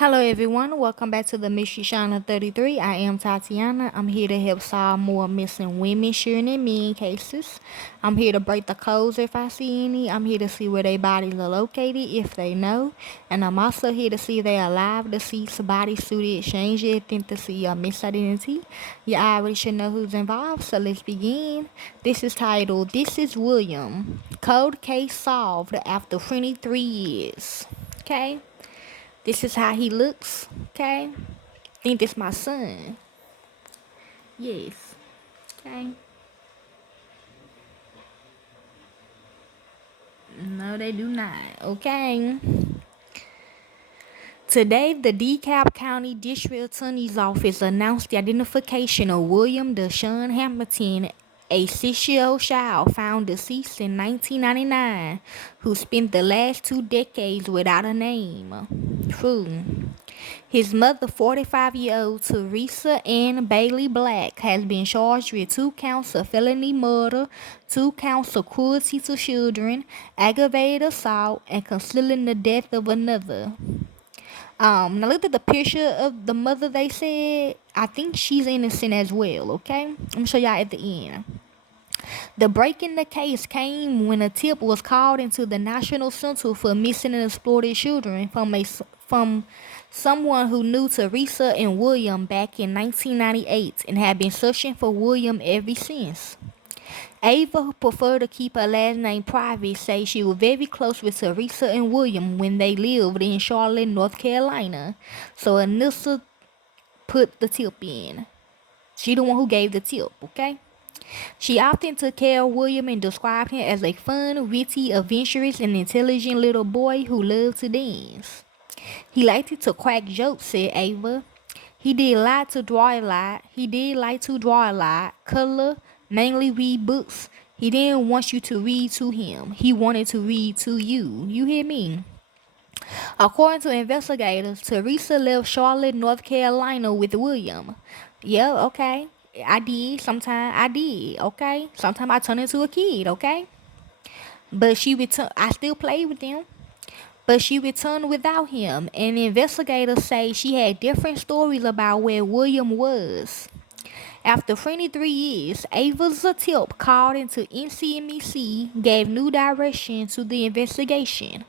Hello everyone, welcome back to the Mystery Shiner 33. I am Tatiana. I'm here to help solve more missing women, sharing and men cases. I'm here to break the codes if I see any. I'm here to see where their bodies are located if they know. And I'm also here to see if they're alive, deceased, body suited, exchange, ethnicity, or misidentity. You already should know who's involved, so let's begin. This is titled, This is William. Cold case solved after 23 years. Okay? This is how he looks, okay? Think this my son. Yes, okay? No, they do not, okay? Today, the DeKalb County District Attorney's Office announced the identification of William Deshaun Hamilton, a 6-year-old child found deceased in 1999 who spent the last 2 decades without a name. His mother, 45-year-old Teresa Ann Bailey Black, has been charged with 2 counts of felony murder, 2 counts of cruelty to children, aggravated assault, and concealing the death of another. Now look at the picture of the mother. They said I think she's innocent as well. Okay, I'm gonna show y'all at the end. The break in the case came when a tip was called into the National Center for Missing and Exploited Children from someone who knew Teresa and William back in 1998 and had been searching for William ever since. Ava, who preferred to keep her last name private, says she was very close with Teresa and William when they lived in Charlotte, North Carolina. So Anissa put the tip in. She the one who gave the tip, okay? She often took care of William and described him as a fun, witty, adventurous, and intelligent little boy who loved to dance. He liked to crack jokes, said Ava. He did like to draw a lot, color, mainly read books. He didn't want you to read to him. He wanted to read to you. You hear me? According to investigators, Teresa left Charlotte, North Carolina with William. Yeah, okay. I did. Sometimes I did, okay? Sometimes I turn into a kid, okay? But I still played with them. But she returned without him, and investigators say she had different stories about where William was. After 23 years, Ava's tip called into NCMEC gave new direction to the investigation.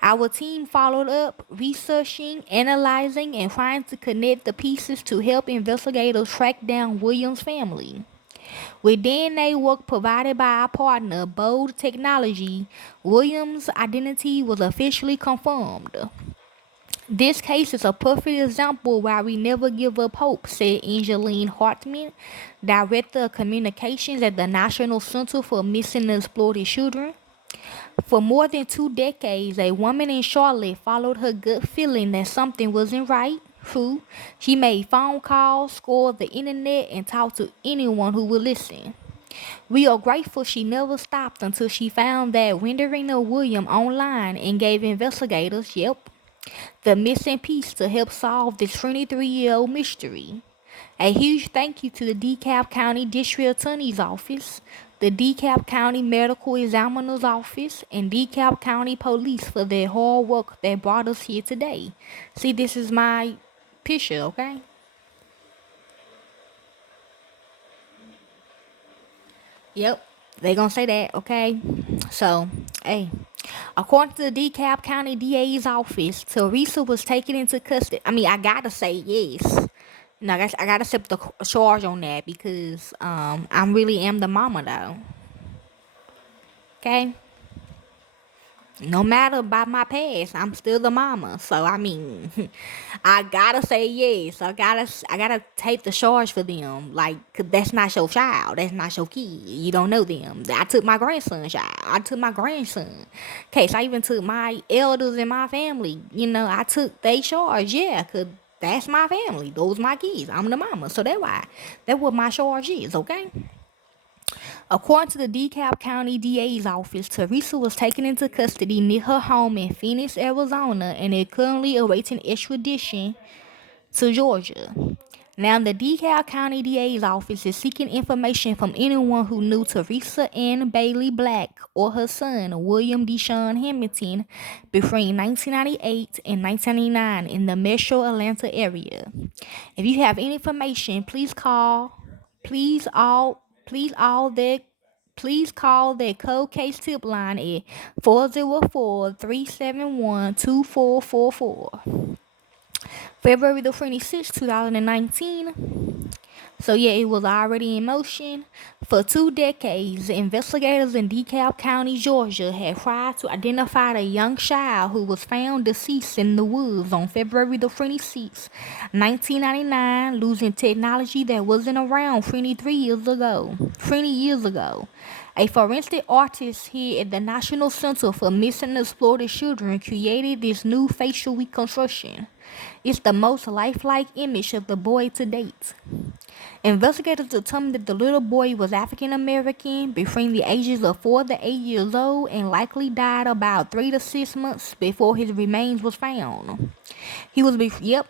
Our team followed up, researching, analyzing, and trying to connect the pieces to help investigators track down William's family. With DNA work provided by our partner, Bold Technology, Williams' identity was officially confirmed. This case is a perfect example why we never give up hope, said Angeline Hartman, Director of Communications at the National Center for Missing and Exploited Children. For more than 2 decades, a woman in Charlotte followed her gut feeling that something wasn't right. She made phone calls, scoured the internet, and talked to anyone who would listen. We are grateful she never stopped until she found that rendering of William online and gave investigators, the missing piece to help solve this 23-year-old mystery. A huge thank you to the DeKalb County District Attorney's Office, the DeKalb County Medical Examiner's Office, and DeKalb County Police for their hard work that brought us here today. See, this is my picture, okay? Yep, they gonna say that, okay? So, hey. According to the DeKalb County DA's office, Teresa was taken into custody. I gotta say yes. No, I gotta accept the charge on that because I really am the mama though. Okay. No matter about my past, I'm still the mama. So I gotta say yes. I gotta take the charge for them. Like, 'cause that's not your child. That's not your kid. You don't know them. I took my grandson's child. I took my grandson. Okay, so I even took my elders in my family. I took they charge. Yeah, 'cause that's my family. Those my kids. I'm the mama. So that's why. That's what my charge is. Okay. According to the DeKalb County DA's office, Teresa was taken into custody near her home in Phoenix, Arizona, and is currently awaiting extradition to Georgia. Now, the DeKalb County DA's office is seeking information from anyone who knew Teresa Ann Bailey Black or her son, William Deshaun Hamilton, between 1998 and 1999 in the metro Atlanta area. If you have any information, please all that please call their cold case tip line at 404-371-2444. February the 26th, 2019. So yeah, it was already in motion. For 2 decades, investigators in DeKalb County, Georgia had tried to identify a young child who was found deceased in the woods on February the 26th, 1999, losing technology that wasn't around 23 years ago. 20 years ago. A forensic artist here at the National Center for Missing and Exploited Children created this new facial reconstruction. It's the most lifelike image of the boy to date. Investigators determined that the little boy was African American, between the ages of 4 to 8 years old, and likely died about 3 to 6 months before his remains was found. He was,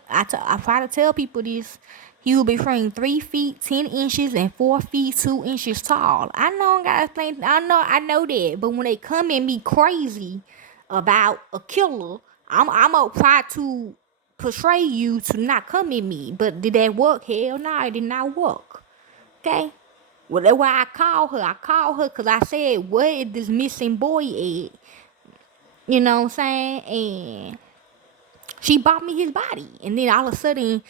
I try to tell people this. He was between 3 feet 10 inches and 4 feet 2 inches tall. I know I gotta explain. I know that, but when they come at me crazy about a killer, I'm gonna try to portray you to not come at me. But did that work? Hell no, it did not work. Okay? Well, that's why I called her. I called her because I said, where is this missing boy at? You know what I'm saying? And she bought me his body. And then all of a sudden,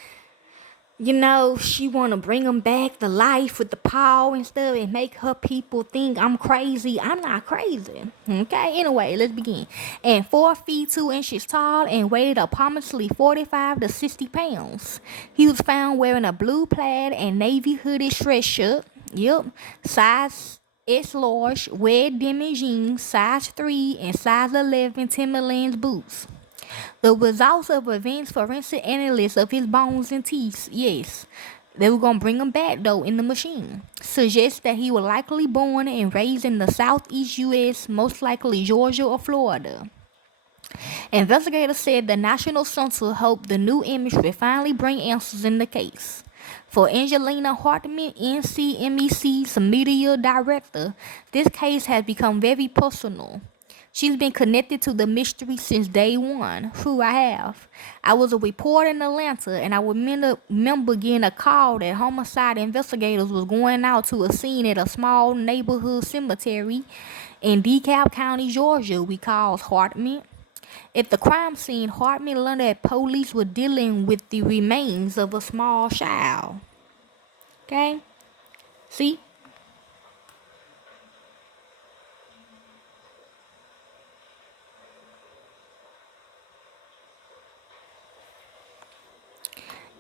she want to bring him back to life with the paw and stuff and make her people think I'm crazy. I'm not crazy. Okay, anyway, let's begin. And 4 feet 2 inches tall and weighed approximately 45 to 60 pounds. He was found wearing a blue plaid and navy hooded dress shirt. Yep, size S large, red denim jeans, size 3, and size 11 Timberlands boots. The results of advanced forensic analysis of his bones and teeth, yes, they were gonna bring him back though in the machine, suggest that he was likely born and raised in the southeast U.S., most likely Georgia or Florida. Investigators said the National Center hoped the new image would finally bring answers in the case. For Angelina Hartman, NCMEC's media director, this case has become very personal. She's been connected to the mystery since day one. Who I have. I was a reporter in Atlanta, and I remember getting a call that homicide investigators was going out to a scene at a small neighborhood cemetery in DeKalb County, Georgia, we call Hartman. At the crime scene, Hartman learned that police were dealing with the remains of a small child. Okay? See?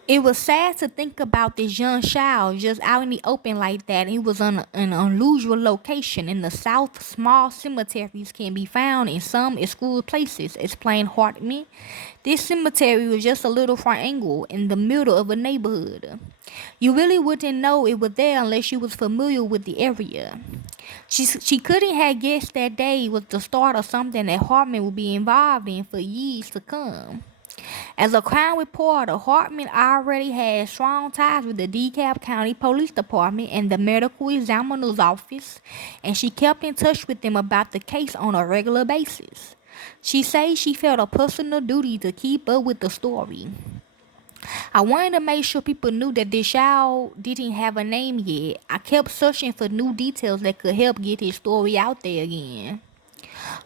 It was sad to think about this young child just out in the open like that. It was on an unusual location in the South. Small cemeteries can be found in some exclusive places, explained Hartman. This cemetery was just a little triangle in the middle of a neighborhood. You really wouldn't know it was there unless you was familiar with the area. She couldn't have guessed that day was the start of something that Hartman would be involved in for years to come. As a crime reporter, Hartman already had strong ties with the DeKalb County Police Department and the Medical Examiner's Office, and she kept in touch with them about the case on a regular basis. She says she felt a personal duty to keep up with the story. I wanted to make sure people knew that this child didn't have a name yet. I kept searching for new details that could help get his story out there again.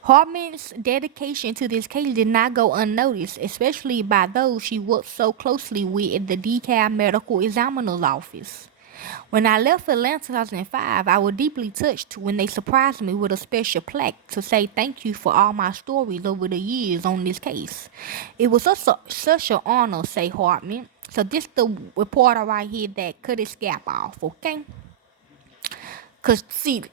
Hartman's dedication to this case did not go unnoticed, especially by those she worked so closely with at the DeKalb Medical Examiner's Office. When I left Atlanta in 2005, I was deeply touched when they surprised me with a special plaque to say thank you for all my stories over the years on this case. It was such an honor, say Hartman. So this the reporter right here that cut his scalp off, okay? Because, see,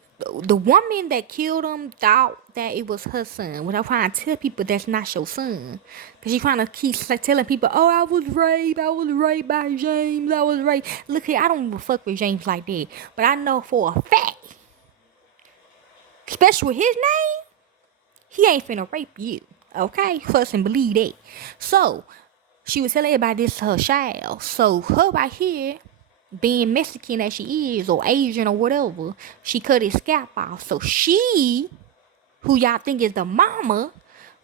the woman that killed him thought that it was her son. When I'm trying to tell people that's not your son. Because she's trying to keep telling people, oh, I was raped by James, I was raped. Look here, I don't even fuck with James like that. But I know for a fact, especially with his name, he ain't finna rape you. Okay? Trust and believe that. So, she was telling everybody this is her child. So her right here, being Mexican as she is, or Asian or whatever, she cut his scalp off. So she, who y'all think is the mama,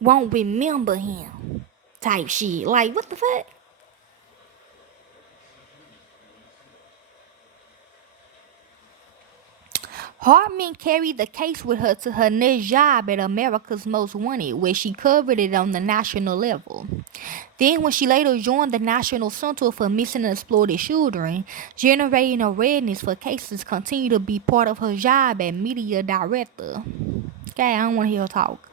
won't remember him. Type shit. Like, what the fuck? Hartman carried the case with her to her next job at America's Most Wanted, where she covered it on the national level. Then, when she later joined the National Center for Missing and Exploited Children, generating awareness for cases continued to be part of her job as media director. Okay, I don't want to hear her talk.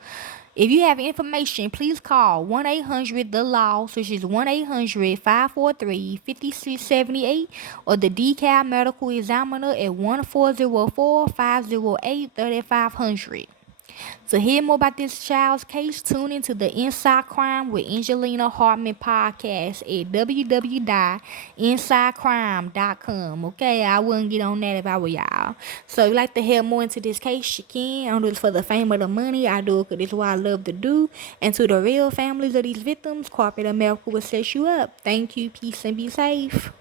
If you have information, please call 1-800-THE-LAW, which is 1-800-543-5678, or the DeKalb Medical Examiner at 1-404-508-3500. To hear more about this child's case, tune into the Inside Crime with Angelina Hartman podcast at www.insidecrime.com. Okay, I wouldn't get on that if I were y'all. So if you like to hear more into this case, you can. I don't do this for the fame or the money. I do it because it's what I love to do. And to the real families of these victims, corporate America will set you up. Thank you, peace, and be safe.